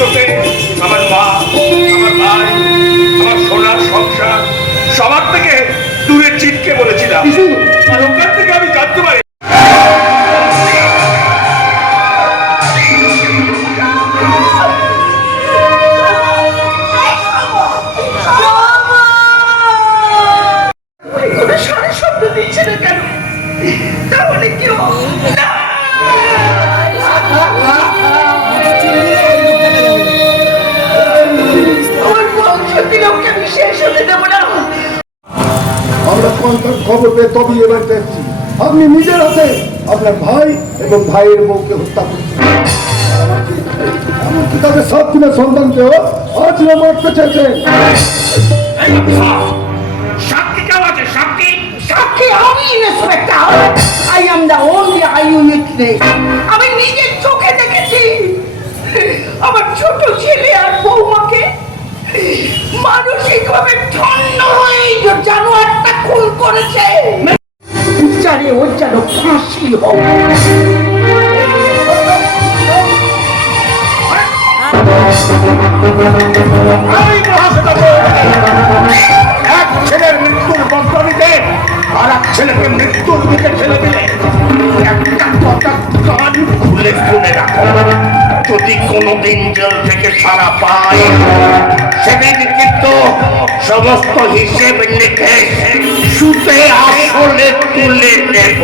চোখে আমার মা, আমার ভাই, আমার সোনার সংসার সবার থেকে দূরে চিটকে বলেছিলাম। আর ওখান থেকে আমি জানতে পারি আমরা খবর পেয়ে তবেই এবার দেখছি আপনি নিজের হাতে আপনার ভাই এবং ভাইয়ের বউকে হত্যা করছেন। এমনকি তাদের 7 দিনের সন্তানকেও আজ মারতে চেয়েছেন। সাক্ষী আমি inspector. I am the only I witness. আমি নিজের চোখে দেখেছি আমার ছোট ছেলে আর বৌমাকে মানসিকভাবে ঠন্ন হয়ে জানোয়ারটা খুন করেছে। বিচারে ওর যেন ফাঁসি হবে। এক ছেলের মৃত্যুর বদলে আর এক ছেলেকে মৃত্যুর দিকে ঠেলে দিলে একটা কথা কান খুলে শুনে রাখো, যদি কোনোদিন জেল থেকে ছাড়া পায় সেদিন কিন্তু সমস্ত হিসেব লিখে সুতে আসলে তুলে নেব।